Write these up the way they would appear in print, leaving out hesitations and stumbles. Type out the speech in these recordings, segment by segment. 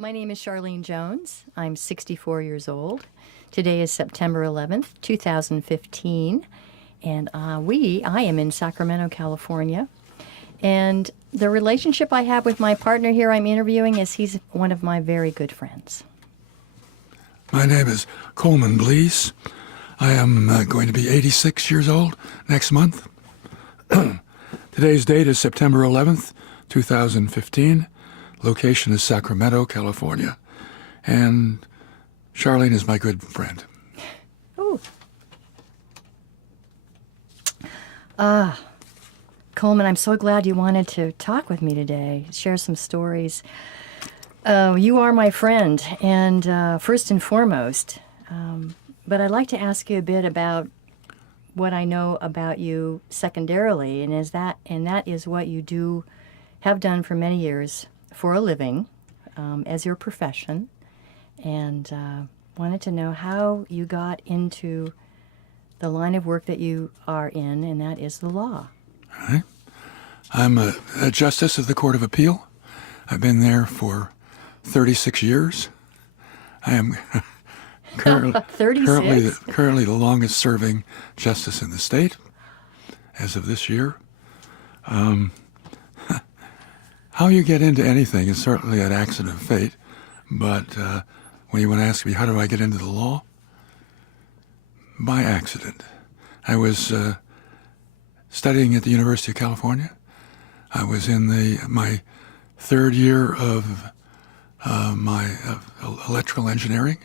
My name is Charlene Jones. I'm 64 years old. Today is September 11th, 2015, and I am in Sacramento, California. And the relationship I have with my partner here I'm interviewing is he's one of my very good friends. My name is Coleman Blease. I am going to be 86 years old next month. Today's date is September 11th, 2015. Location is Sacramento, California. And Charlene is my good friend. Oh. Coleman, I'm so glad you wanted to talk with me today, share some stories. You are my friend, and first and foremost, but I'd like to ask you a bit about what I know about you secondarily, and that is what you have done for many years for a living, as your profession, and wanted to know how you got into the line of work that you are in, and that is the law. All right. I'm a justice of the Court of Appeal. I've been there for 36 years. I am currently the longest serving justice in the state as of this year. How you get into anything is certainly an accident of fate, but when you want to ask me, how do I get into the law? By accident. I was studying at the University of California. I was in my third year of electrical engineering.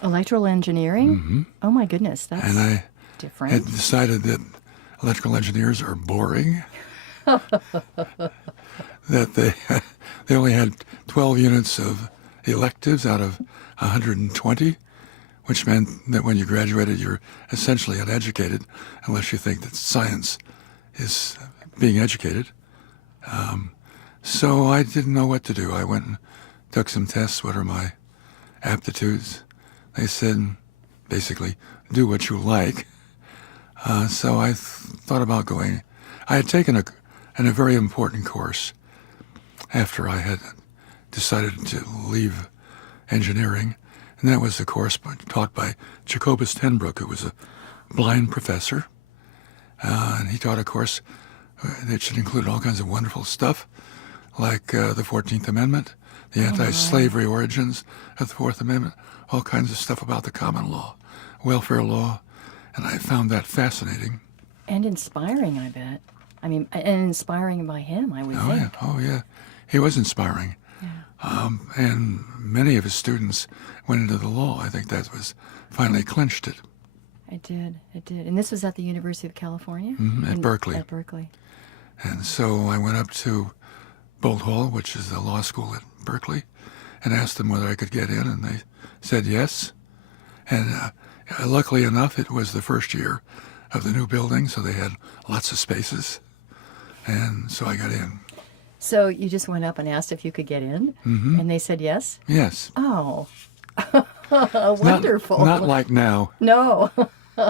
Electrical engineering? Mm-hmm. Oh my goodness, that's and I different. had decided that electrical engineers are boring. That they only had 12 units of electives out of 120, which meant that when you graduated, you're essentially uneducated, unless you think that science is being educated. So I didn't know what to do. I went and took some tests. What are my aptitudes? They said, basically, do what you like. So I thought about going. I had taken a very important course after I had decided to leave engineering, and that was the course taught by Jacobus Tenbrook, who was a blind professor, and he taught a course that should include all kinds of wonderful stuff, like the 14th Amendment, the anti-slavery origins of the Fourth Amendment, all kinds of stuff about the common law, welfare law, and I found that fascinating. And inspiring, I bet. I mean, and inspiring by him, I would think. Yeah. Oh, yeah. He was inspiring. Yeah. And many of his students went into the law. I think that was finally clinched it. It did. And this was at the University of California? At Berkeley. At Berkeley. And so I went up to Bolt Hall, which is the law school at Berkeley, and asked them whether I could get in, and they said yes. And luckily enough, it was the first year of the new building, so they had lots of spaces. And so I got in. So you just went up and asked if you could get in, and they said yes? Yes. Oh, wonderful. Not like now. No,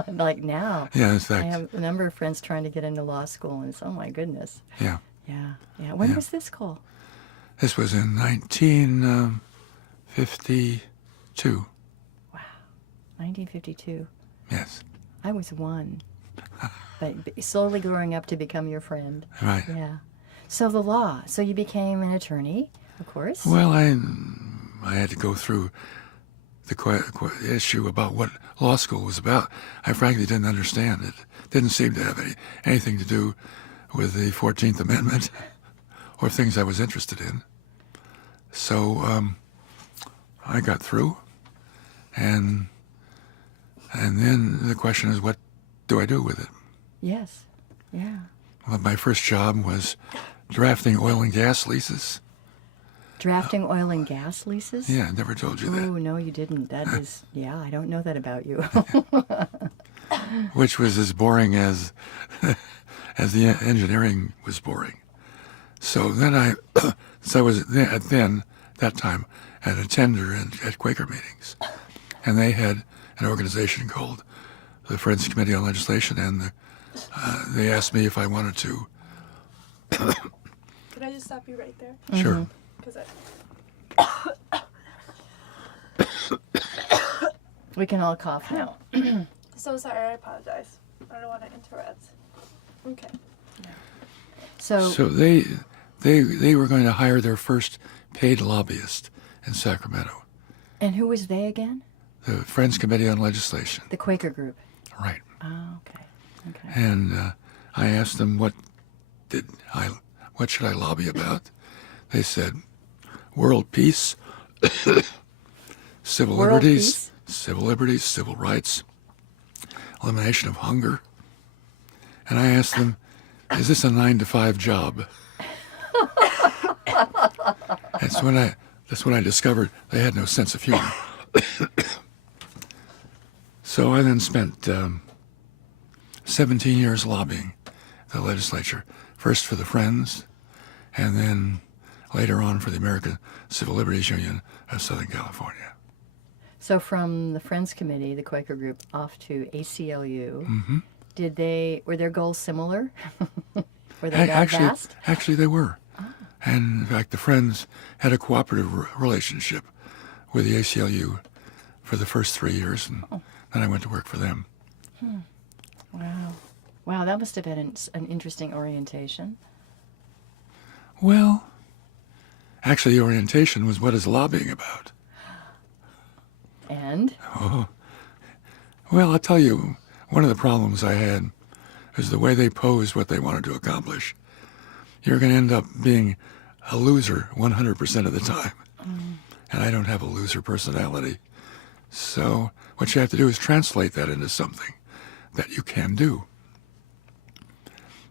like now. Yeah, in fact. I have a number of friends trying to get into law school, and it's, oh my goodness. Yeah. Yeah. When was this call? This was in 1952. Wow, 1952. Yes. I was one, but slowly growing up to become your friend. Right. Yeah. So the law. So you became an attorney, of course. Well, I had to go through the issue about what law school was about. I frankly didn't understand it. Didn't seem to have anything to do with the 14th Amendment or things I was interested in. So I got through, and then the question is, what do I do with it? Yes. Yeah. Well, my first job was drafting oil and gas leases. Drafting oil and gas leases? Yeah, I never told you that. Oh, no, you didn't. That is, yeah, I don't know that about you. Which was as boring as the engineering was boring. So then I was that time an attender at Quaker meetings, and they had an organization called the Friends Committee on Legislation, and they asked me if I wanted to. Could I just stop you right there? Sure. Because We can all cough now. So sorry, I apologize. I don't want to interrupt. Okay. So, So they were going to hire their first paid lobbyist in Sacramento, and who was they again? the Friends Committee on Legislation. The Quaker group. Right. Oh, okay. Okay. And I asked them what should I lobby about. They said world peace, civil World liberties, peace? civil rights, elimination of hunger. And I asked them, is this a 9-to-5 job? That's when I discovered they had no sense of humor. So I then spent 17 years lobbying the legislature, first for the Friends, and then later on for the American Civil Liberties Union of Southern California. So from the Friends Committee, the Quaker group, off to ACLU, were their goals similar? Were they that vast? Actually, they were. And in fact, the Friends had a cooperative relationship with the ACLU for the first 3 years, and then I went to work for them. Wow. Wow, that must have been an interesting orientation. Well, actually, the orientation was what is lobbying about. And? Well, I'll tell you, one of the problems I had is the way they posed what they wanted to accomplish. You're going to end up being a loser 100% of the time. And I don't have a loser personality. So what you have to do is translate that into something that you can do.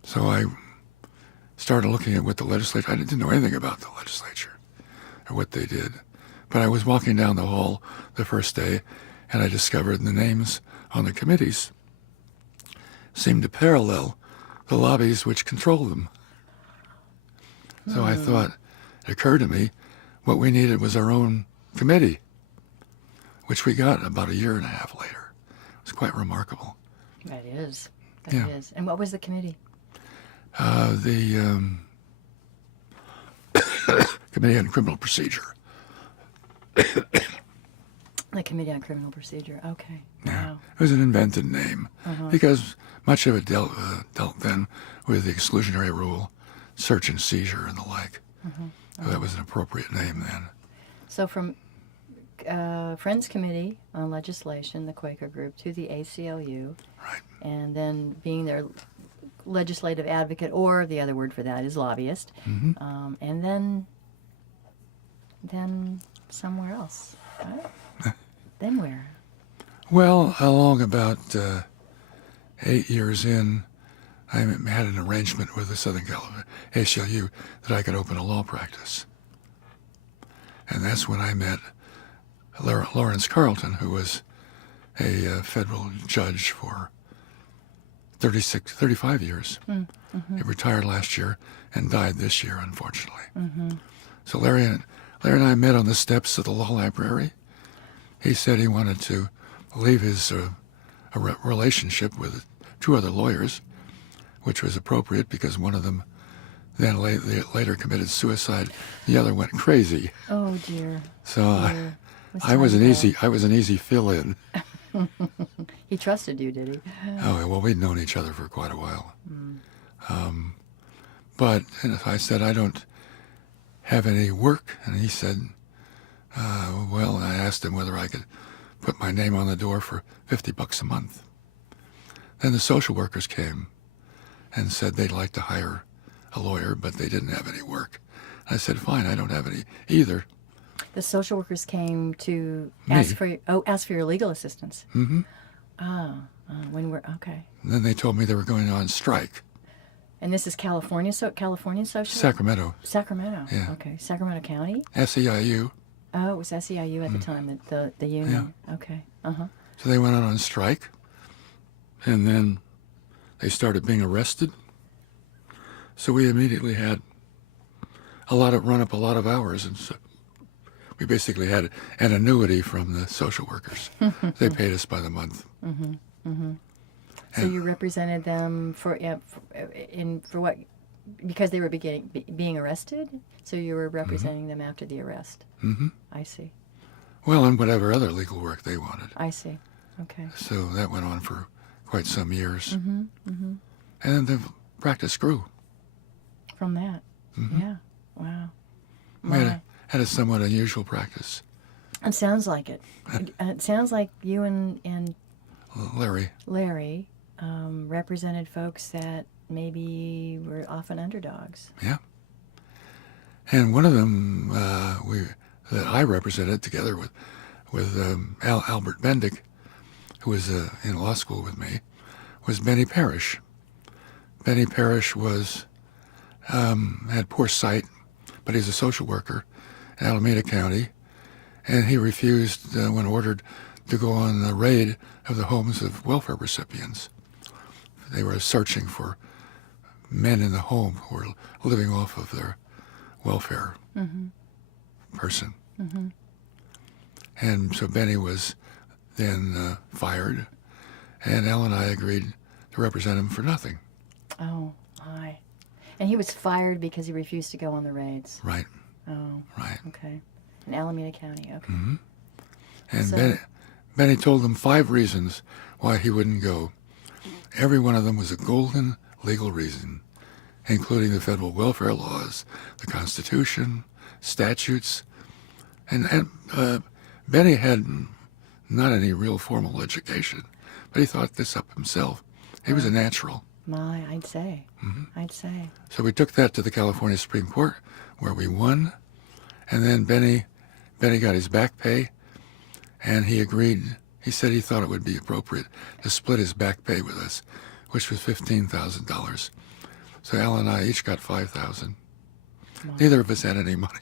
So I started looking at what the legislature, I didn't know anything about the legislature or what they did. But I was walking down the hall the first day, and I discovered the names on the committees seemed to parallel the lobbies which control them. So I thought, it occurred to me, what we needed was our own committee, which we got about 1.5 years later. It was quite remarkable. That is. Yeah. That is. And what was the committee? The Committee on Criminal Procedure. The Committee on Criminal Procedure. Okay. Yeah. Wow. It was an invented name because much of it dealt then with the exclusionary rule, search and seizure, and the like. So that was an appropriate name then. So from Friends Committee on Legislation, the Quaker group, to the ACLU, Right. and then being their legislative advocate, or the other word for that is lobbyist, and then somewhere else. Right? Then where? Well, along about 8 years in, I had an arrangement with the Southern California ACLU that I could open a law practice. And that's when I met Lawrence Carlton, who was a federal judge for 35 years. He retired last year and died this year, unfortunately. So Larry and I met on the steps of the law library. He said he wanted to leave his relationship with 2 other lawyers, which was appropriate because one of them then later committed suicide. The other went crazy. Oh dear. So Dear. I was an easy fill-in. He trusted you, did he? Oh, well, we'd known each other for quite a while. But I said, I don't have any work. And he said, well, I asked him whether I could put my name on the door for $50 a month. Then the social workers came and said they'd like to hire a lawyer, but they didn't have any work. I said, fine, I don't have any either. The social workers came to Me. ask for your legal assistance. Mm-hmm. Okay. And then they told me they were going on strike. And this is California, California social? Sacramento. Sacramento. Yeah. Okay. Sacramento County? SEIU. Oh, it was SEIU at the time, the union. Yeah. Okay. So they went on strike, and then they started being arrested. So we immediately had run up a lot of hours, and so we basically had an annuity from the social workers. They paid us by the month. So you represented them for what? Because they were being arrested. So you were representing them after the arrest. Mm-hmm. I see. Well, and whatever other legal work they wanted. I see. Okay. So that went on for quite some years. Mm-hmm. Mm-hmm. And the practice grew. From that. Mhm. Yeah. Wow. We My. had a somewhat unusual practice. It sounds like it. It sounds like you and Larry. Larry represented folks that maybe were often underdogs. Yeah. And one of them that I represented together with Albert Bendick, who was in law school with me, was Benny Parrish. Benny Parrish was had poor sight, but he's a social worker in Alameda County, and he refused when ordered to go on the raid of the homes of welfare recipients. They were searching for men in the home who were living off of their welfare Mm-hmm. person. Mm-hmm. And so Benny was then fired, and Al and I agreed to represent him for nothing. Oh, my. And he was fired because he refused to go on the raids. Right, Oh, right. okay. In Alameda County, okay. Hmm. And So- Benny told them 5 reasons why he wouldn't go. Every one of them was a golden legal reason, including the federal welfare laws, the Constitution, statutes, and Benny had not any real formal education, but he thought this up himself. He was a natural. My, I'd say. Mm-hmm. I'd say. So we took that to the California Supreme Court, where we won, and then Benny got his back pay, and he agreed. He said he thought it would be appropriate to split his back pay with us, which was $15,000. So Al and I each got $5,000. Wow. Neither of us had any money.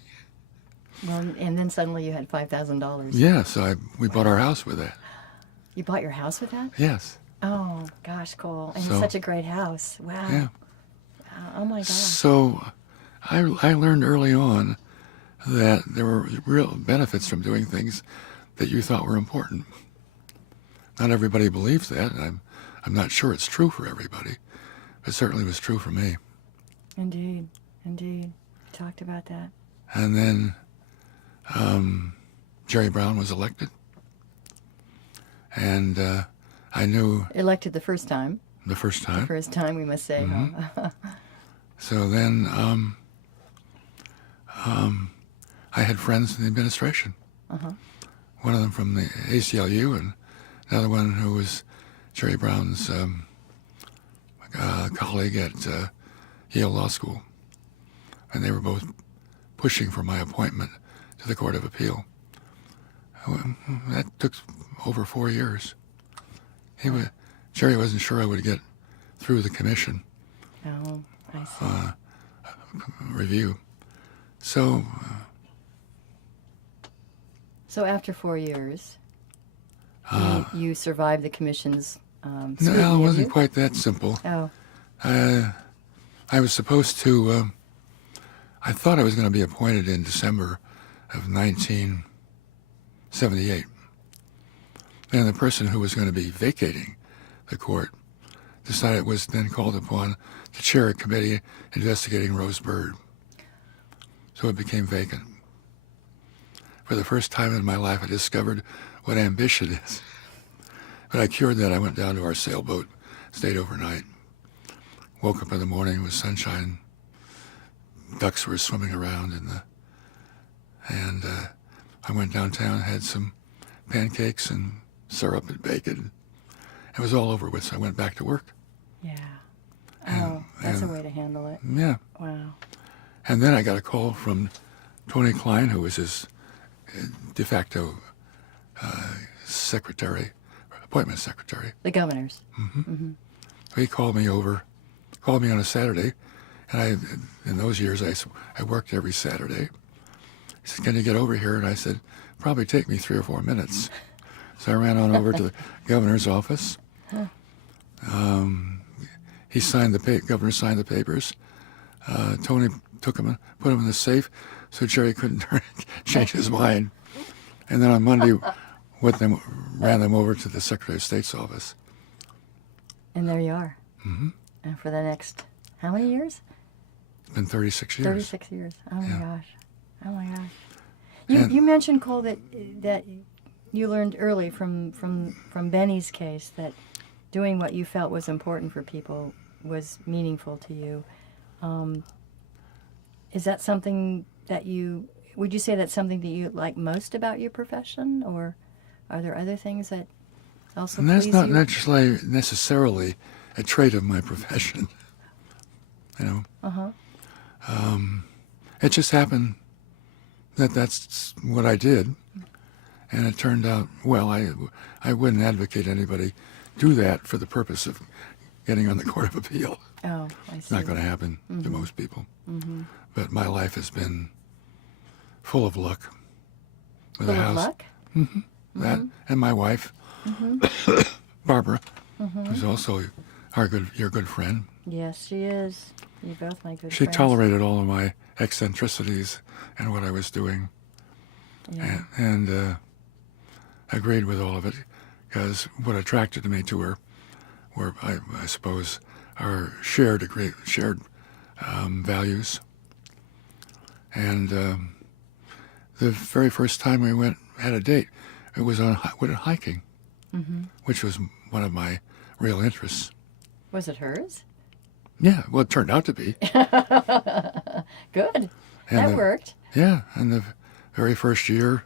Well, and then suddenly you had $5,000. Yeah, so we bought our house with that. You bought your house with that? Yes. Oh, gosh, Cole. And So- it's such a great house. Wow. Yeah. Oh, my gosh. So I learned early on that there were real benefits from doing things that you thought were important. Not everybody believes that, and I'm not sure it's true for everybody, but it certainly was true for me. Indeed. Indeed. Talked about that. And then Jerry Brown was elected, and I knew Elected the first time. the first time. First time, we must say, huh? So then I had friends in the administration. Uh-huh. One of them from the ACLU, and another one who was Jerry Brown's colleague at Yale Law School. And they were both pushing for my appointment to the Court of Appeal. That took over 4 years. Jerry wasn't sure I would get through the commission Oh, I see. review. So, So after 4 years, you survived the commission's no, scrutiny it of wasn't you? quite that simple. Oh, I was supposed to, I thought I was going to be appointed in December of 1978. And the person who was going to be vacating the court decided it was then called upon to chair a committee investigating Rose Bird. So it became vacant. For the first time in my life, I discovered what ambition is. But I cured that. I went down to our sailboat, stayed overnight, woke up in the morning with sunshine. Ducks were swimming around and I went downtown, had some pancakes and syrup and bacon. It was all over with, so I went back to work. yeah. And- Oh, that's a and- way to handle it. Yeah. Wow. And then I got a call from Tony Klein, who was his de facto secretary, appointment secretary. The governors. He called me on a Saturday, and in those years, I worked every Saturday. He said, "Can you get over here?" And I said, "Probably take me 3 or 4 minutes." So I ran on over to the governor's office. Governor signed the papers. Tony took them and put them in the safe so Jerry couldn't change his mind. And then on Monday, ran them over to the Secretary of State's office. And there you are. Mm-hmm. And for the next, how many years? It's been 36 years. 36 years. Oh, my Yeah. gosh. Oh, my gosh. You mentioned, Cole, that you learned early from Benny's case that doing what you felt was important for people was meaningful to you. Is that something that would you say that's something that you like most about your profession, or are there other things that also And that's please not you? necessarily a trait of my profession. Uh-huh. It just happened that that's what I did, and it turned out well. I wouldn't advocate anybody do that for the purpose of getting on the Court of Appeal. Oh, I see. It's not going to happen to most people. But my life has been full of luck. With Full a of house. luck? That and my wife, Barbara, who's also your good friend. Yes, she is. You're both my good She friends. tolerated all of my eccentricities and what I was doing, Yeah. and agreed with all of it, because what attracted me to her were, I suppose, our shared values. And the very first time we had a date, it was went hiking, which was one of my real interests. Was it hers? Yeah, well, it turned out to be. Good. And That worked. Yeah, and the very first year,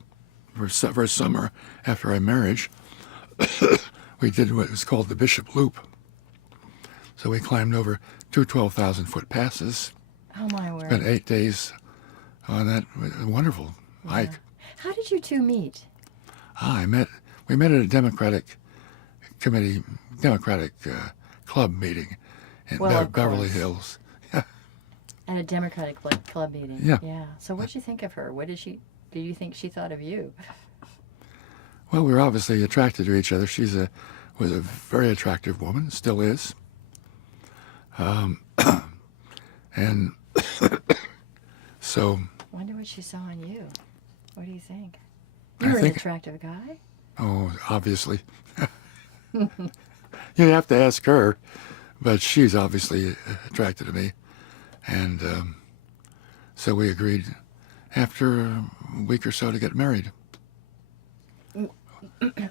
first summer after our marriage, we did what was called the Bishop Loop. So we climbed over two 12,000-foot passes, Oh, my word. spent 8 days on that wonderful hike. How did you two meet? We met at a Democratic club meeting in Well, of Beverly course. Hills. At a Democratic club meeting. Yeah. Yeah. So what did you think of her? What did you think she thought of you? Well, we were obviously attracted to each other. Was a very attractive woman, still is. And so, Wonder what she saw in you. What do you think? I You're an think- attractive guy. oh, obviously. You have to ask her, but she's obviously attracted to me. And so we agreed after a week or so to get married.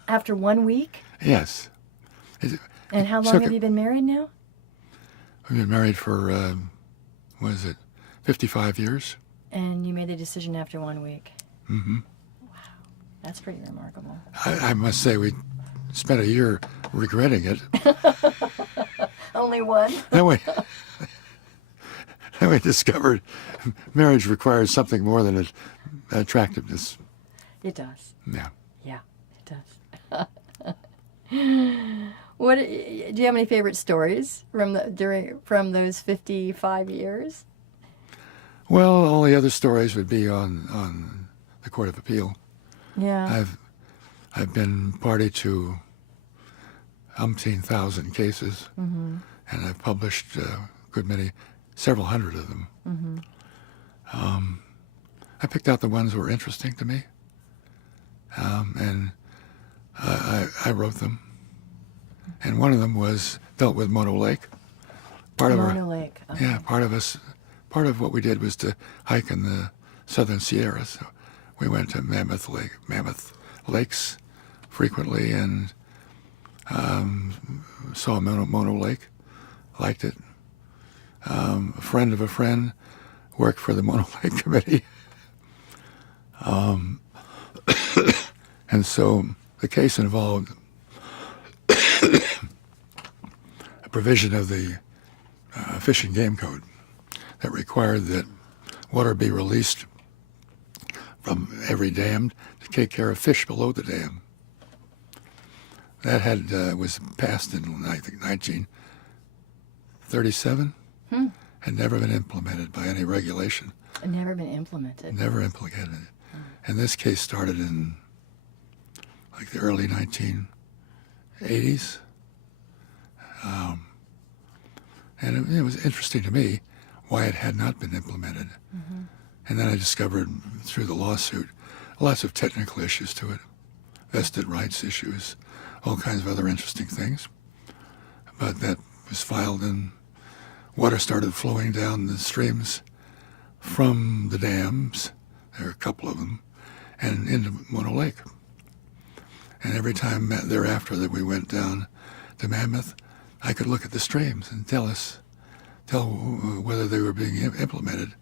After 1 week? Yes. And how long Took have it- you been married now? We've been married for, 55 years? And you made the decision after 1 week. Mm-hmm. Wow. That's pretty remarkable. I must say we spent a year regretting it. Only one? Then we discovered marriage requires something more than attractiveness. It does. Yeah. Yeah, it does. Do you have any favorite stories from those 55 years? Well, all the other stories would be on the Court of Appeal. Yeah. I've been party to umpteen thousand cases, and I've published several hundred of them. I picked out the ones that were interesting to me, and I wrote them. And one of them dealt with Mono Lake. Mono Lake. Okay. Yeah, part of what we did was to hike in the southern Sierras. So we went to Mammoth Lakes frequently and saw Mono Lake, liked it. A friend of a friend worked for the Mono Lake Committee. And so the case involved a provision of the Fish and Game Code that required that water be released from every dam to take care of fish below the dam. That was passed in, I think, 1937. Had never been implemented by any regulation. Never been implemented. Never implemented. And this case started in like the early 1980s. And it was interesting to me why it had not been implemented. And then I discovered through the lawsuit lots of technical issues to it, vested rights issues, all kinds of other interesting things. But that was filed and water started flowing down the streams from the dams. There are a couple of them. and into Mono Lake. And every time thereafter that we went down to Mammoth, I could look at the streams and tell whether they were being implemented.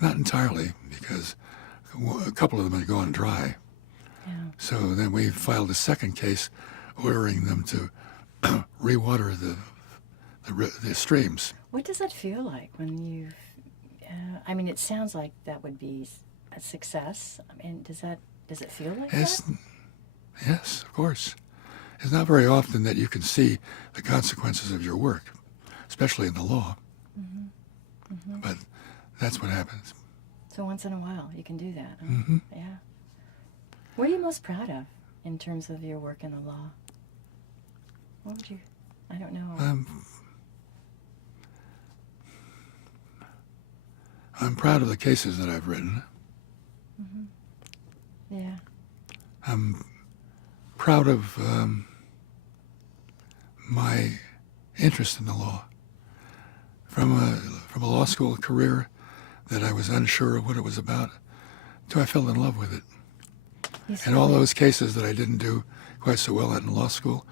Not entirely, because a couple of them had gone dry. Yeah. So then we filed a second case ordering them to rewater the streams. What does that feel like when you've, I mean, it sounds like that would be a success. I mean, does it feel like that? Yes, of course. It's not very often that you can see the consequences of your work, especially in the law. Mm-hmm. Mm-hmm. But that's what happens. So once in a while you can do that. Huh? Mm-hmm. Yeah. What are you most proud of in terms of your work in the law? What would you, I don't know. I'm proud of the cases that I've written. Mm-hmm. Yeah. I'm proud of my interest in the law. From a law school career that I was unsure of what it was about, to I fell in love with it. And all those cases that I didn't do quite so well at in law school,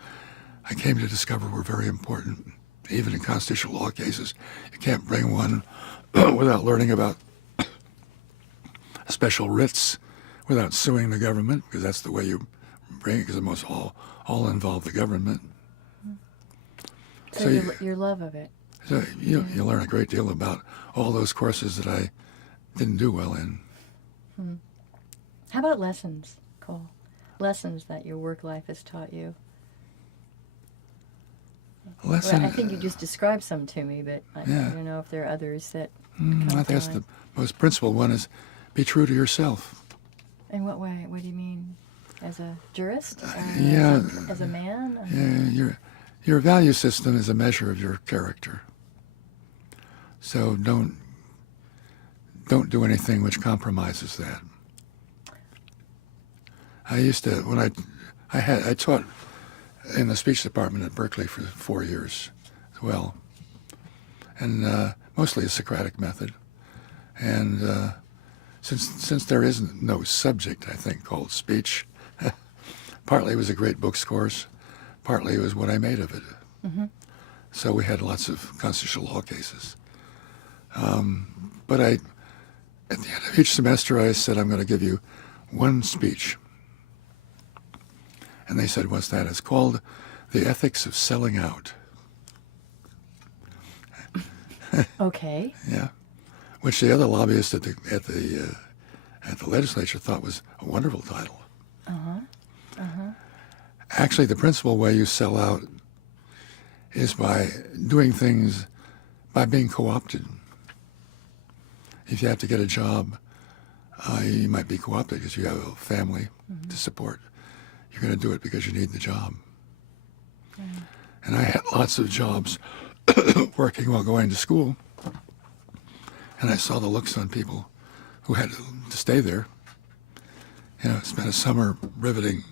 I came to discover were very important. Even in constitutional law cases, you can't bring one without learning about special writs, without suing the government, because that's the way you bring it, because almost all involve the government. So your love of it. So you learn a great deal about all those courses that I didn't do well in. Hmm. How about lessons, Cole? Lessons that your work life has taught you. Well, I think you just described some to me, but I don't know if there are others that I guess the most principal one is be true to yourself. In what way? What do you mean? As a jurist? As a man? Yeah, your value system is a measure of your character. So don't do anything which compromises that. I used to, when I taught in the speech department at Berkeley for 4 years as well, and mostly a Socratic method. And since there is no subject, I think, called speech, partly it was a great books course, partly it was what I made of it. Mm-hmm. So we had lots of constitutional law cases. But at the end of each semester, I said, I'm going to give you one speech. And they said, what's that? It's called The Ethics of Selling Out. Okay. Yeah. Which the other lobbyists at the legislature thought was a wonderful title. Uh-huh. Uh-huh. Actually, the principal way you sell out is by doing things, by being co-opted. If you have to get a job, you might be co-opted because you have a family to support. You're going to do it because you need the job. And I had lots of jobs working while going to school, and I saw the looks on people who had to stay there. Spent a summer riveting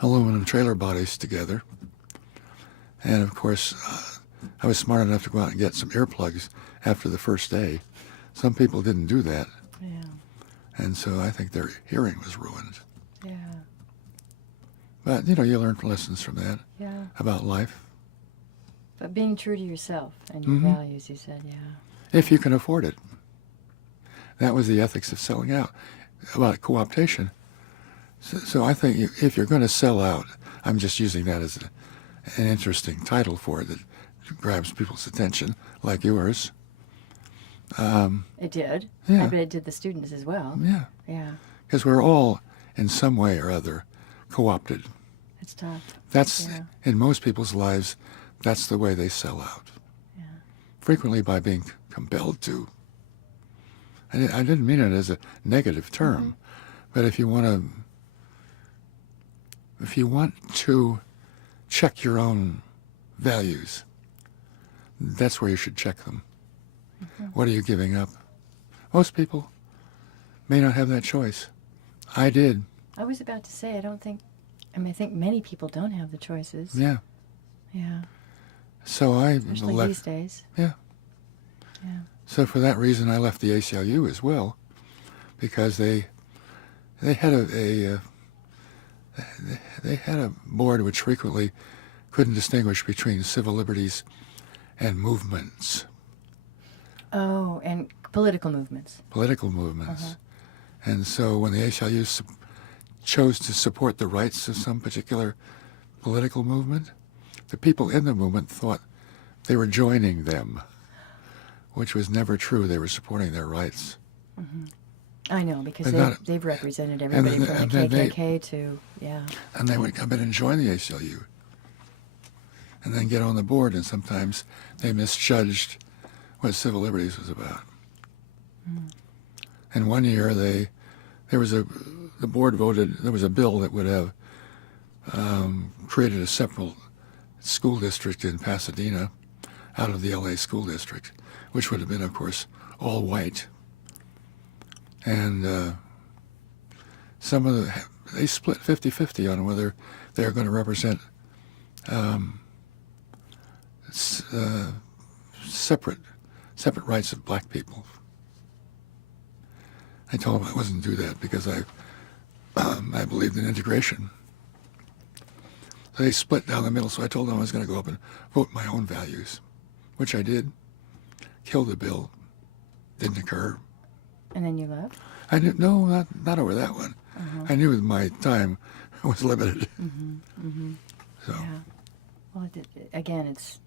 aluminum trailer bodies together. And of course, I was smart enough to go out and get some earplugs after the first day. Some people didn't do that. Yeah. And so I think their hearing was ruined. Yeah. But, you learn lessons from that about life. But being true to yourself and your values, you said, If you can afford it. That was the ethics of selling out, about co-optation. So I think if you're going to sell out, I'm just using that as an interesting title for it that grabs people's attention, like yours. It did. Yeah. I bet it did the students as well. Yeah. Yeah. Because we're all, in some way or other, co-opted. It's tough. That's, in most people's lives, that's the way they sell out. Yeah. Frequently by being compelled to. And I didn't mean it as a negative term, but if you want to check your own values, that's where you should check them. What are you giving up? Most people may not have that choice. I did. I was about to say, I think many people don't have the choices. Yeah. Yeah. So Especially these days. Yeah. Yeah. So for that reason, I left the ACLU as well, because they had they had a board which frequently couldn't distinguish between civil liberties and movements. Oh, and political movements. Political movements. And so when the ACLU chose to support the rights of some particular political movement, the people in the movement thought they were joining them, which was never true. They were supporting their rights. I know, because But they've represented everybody from the KKK to, yeah. And they would come in and join the ACLU and then get on the board, and sometimes they misjudged what civil liberties was about. And one year the board voted, there was a bill that would have created a separate school district in Pasadena out of the LA school district, which would have been, of course, all white. And they split 50-50 on whether they're going to represent separate rights of black people. I told them I wasn't do that because I believed in integration. So they split down the middle, so I told them I was going to go up and vote my own values, which I did. Killed the bill. Didn't occur. And then you left? I knew, no, not over that one. I knew my time was limited. So, Yeah. Well, again, it's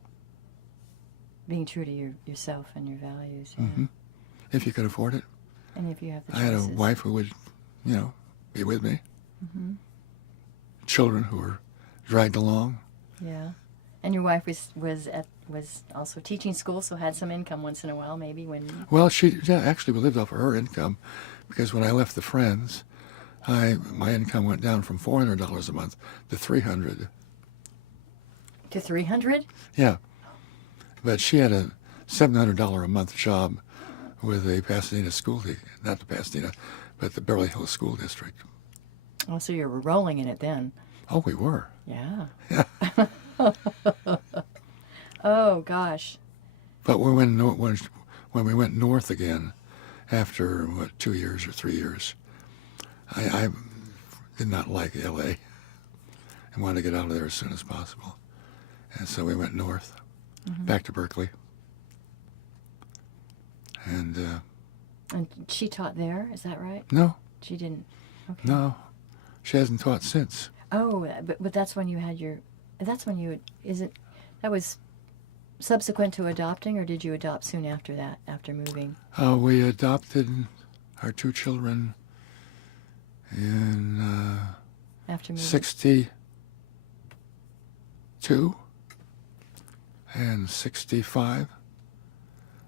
being true to yourself and your values. Yeah. if you could afford it. And if you have the I had a choices. wife who would, be with me. Children who were dragged along. Yeah. And your wife was also teaching school, so had some income once in a while, maybe when. Well, actually we lived off of her income, because when I left the Friends, my income went down from $400 a month to $300. To $300? Yeah, but she had a $700 a month job with the Pasadena school, not the Pasadena, but the Beverly Hills School District. Oh, so you were rolling in it then. Oh, we were. Yeah. Oh gosh. But when we went north again, after 2 years or 3 years, I did not like L.A. and wanted to get out of there as soon as possible, and so we went north, back to Berkeley, and And she taught there, is that right? no, She didn't. Okay. no, she hasn't taught since. Oh, but that's when you had that was subsequent to adopting, or did you adopt soon after that, after moving? We adopted our 2 children in After moving. 62 and 65.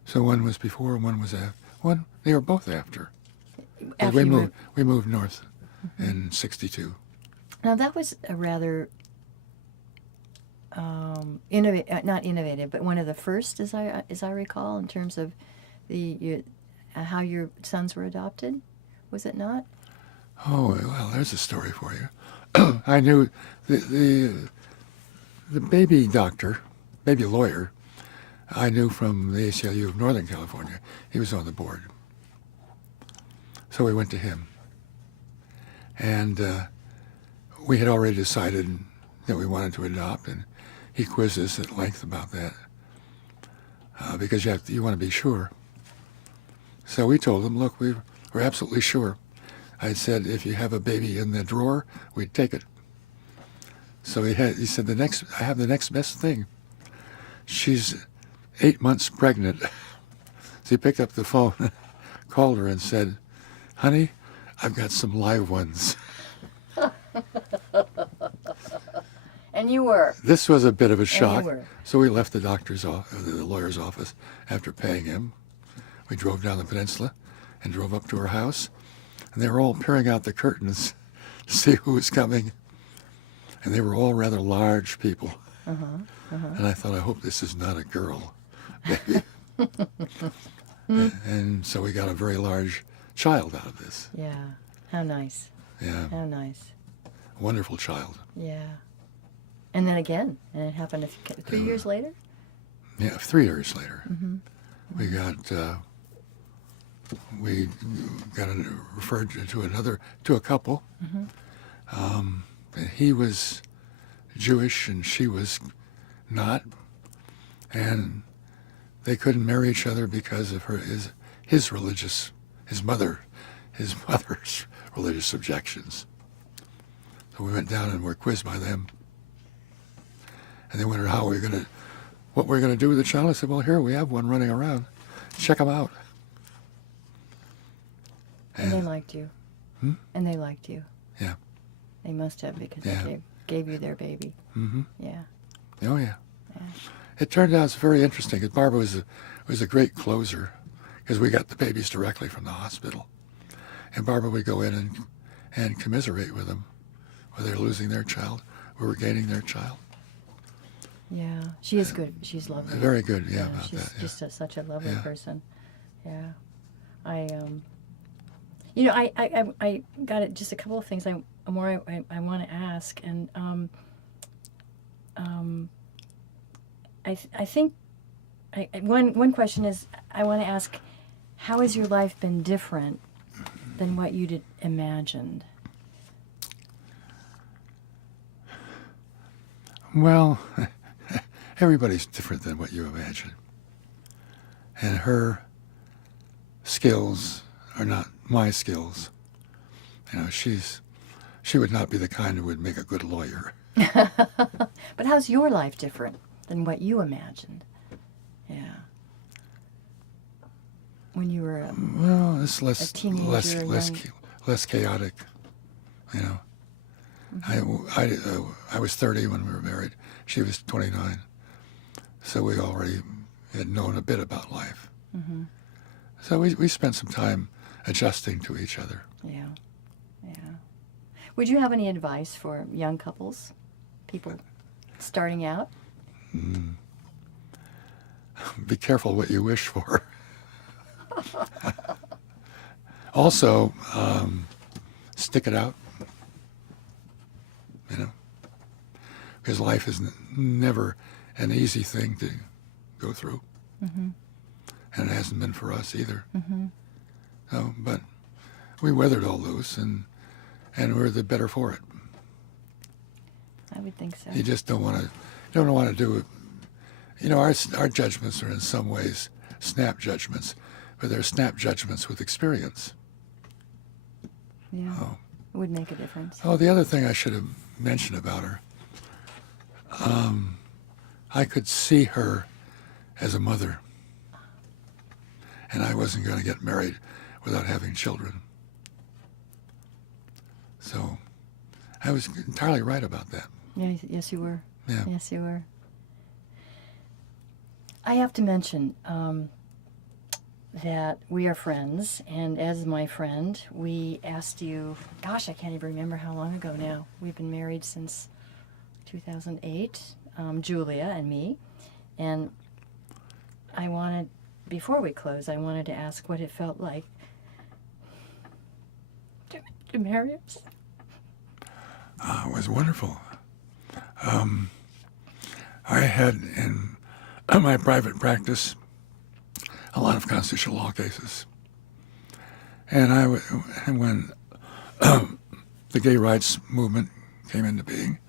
So one was before and one was after. They were both after. After we you moved. We moved north in 62. Now that was a rather not innovative, but one of the first, as I recall, in terms of how your sons were adopted. Was it not? Oh well, there's a story for you. I knew the baby doctor, baby lawyer. I knew from the ACLU of Northern California. He was on the board, so we went to him, and we had already decided that we wanted to adopt, and he quizzed us at length about that, because you want to be sure. So we told him, look, we're absolutely sure. I said, if you have a baby in the drawer, we'd take it. So he said, I have the next best thing. She's 8 months pregnant. So he picked up the phone, called her and said, honey, I've got some live ones. And you were. This was a bit of a And shock. you were. So we left the the lawyer's office after paying him. We drove down the peninsula and drove up to her house. And they were all peering out the curtains to see who was coming. And they were all rather large people. And I thought, I hope this is not a girl, baby. And so we got a very large child out of this. Yeah. How nice. Yeah, How nice. wonderful child. Yeah. And then again, and it happened 3 years later? Yeah, 3 years later, we got we got referred to a couple. And he was Jewish and she was not, and they couldn't marry each other because of his mother's religious objections. So we went down and were quizzed by them, and they wondered what we're gonna do with the child. I said, well, here we have one running around. Check him out. And they liked you. Hmm? And they liked you. Yeah. They must have, because Yeah. they gave you their baby. Mm-hmm. Yeah. Oh yeah. Yeah. It turned out it's very interesting because Barbara was a great closer because we got the babies directly from the hospital, and Barbara would go in and commiserate with them, whether they're losing their child or we're gaining their child. Yeah. She is good. She's lovely. Very good, yeah, about she's that. Yeah. just such a lovely Yeah. person. Yeah. I got it. Just a couple of things I want to ask, and I think one question is, I want to ask, how has your life been different than what you'd imagined? Well, everybody's different than what you imagine, and her skills are not my skills. You know, she would not be the kind who would make a good lawyer. But how's your life different than what you imagined? Yeah. When you were Well, it's less a teenager, less chaotic. You know, I was 30 when we were married. She was 29, so we already had known a bit about life. Mm-hmm. So we spent some time adjusting to each other. Yeah, yeah. Would you have any advice for young couples, people starting out? Be careful what you wish for. Also, stick it out. You know, because life is never an easy thing to go through, and it hasn't been for us either. So, but we weathered all those, and we're the better for it. I would think so. You just don't want to do it. You know, our judgments are in some ways snap judgments, but they're snap judgments with experience. Yeah, Oh. it would make a difference. Oh, the other thing I should have mentioned about her, I could see her as a mother, and I wasn't going to get married without having children. So I was entirely right about that. Yeah, yes, you were. Yeah. Yes, you were. I have to mention that we are friends, and as my friend, we asked you, gosh, I can't even remember how long ago now. We've been married since 2008, Julia and me, and before we close, I wanted to ask what it felt like to marry us. It was wonderful. I had in my private practice a lot of constitutional law cases, and when the gay rights movement came into being,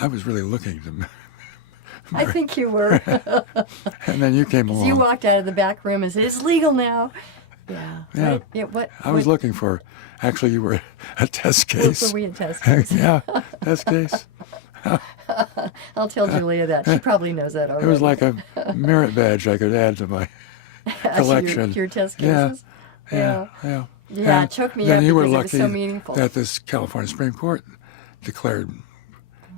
I was really looking to I think you were. and then you came along. You walked out of the back room and said, "It's legal now." Yeah. Yeah. Right? Yeah. What? I was looking for. Actually, you were a test case. Were we a test case? Yeah, test case. I'll tell Julia that. She probably knows that already. It was like a merit badge I could add to my collection. Your test Yeah. cases? Yeah. Yeah, And it choked me then up you were because it lucky was so meaningful. that this California Supreme Court declared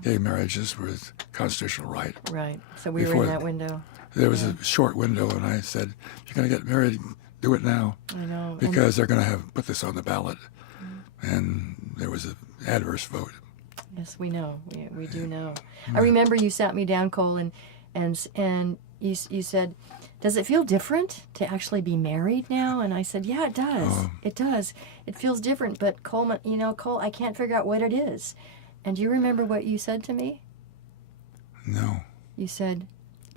gay marriages were a constitutional right. Right. So we were Before in that window. There was a short window, and I said, if you're going to get married, do it now. I know. Because they're going to put this on the ballot. And there was an adverse vote. Yes, we know. We do know. I remember you sat me down, Cole, and you said, "Does it feel different to actually be married now?" And I said, "Yeah, it does. It does. It feels different." But Coleman, Cole, I can't figure out what it is. And do you remember what you said to me? No. You said,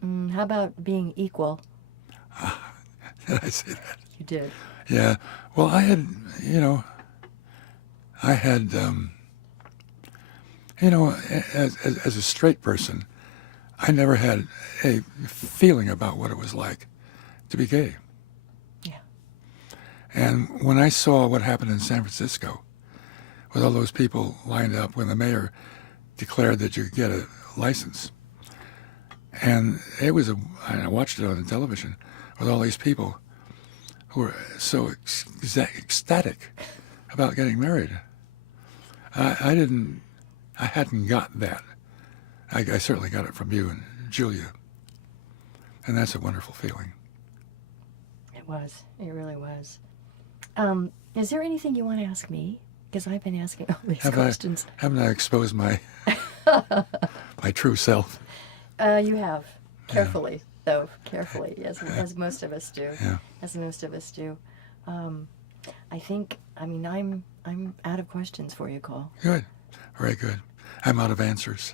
"How about being equal?" Did I say that? You did. Yeah. Well, I had, I had, as a straight person, I never had a feeling about what it was like to be gay. Yeah. And when I saw what happened in San Francisco, with all those people lined up when the mayor declared that you could get a license, and it was I watched it on the television with all these people who were so ecstatic about getting married. I hadn't got that. I certainly got it from you and Julia, and that's a wonderful feeling. It was. It really was. Is there anything you want to ask me? Because I've been asking all these questions. Haven't I exposed my my true self? You have. Carefully, though. Carefully, as most of us do. Yeah. As most of us do. I think, I'm out of questions for you, Cole. Good. Very good. I'm out of answers.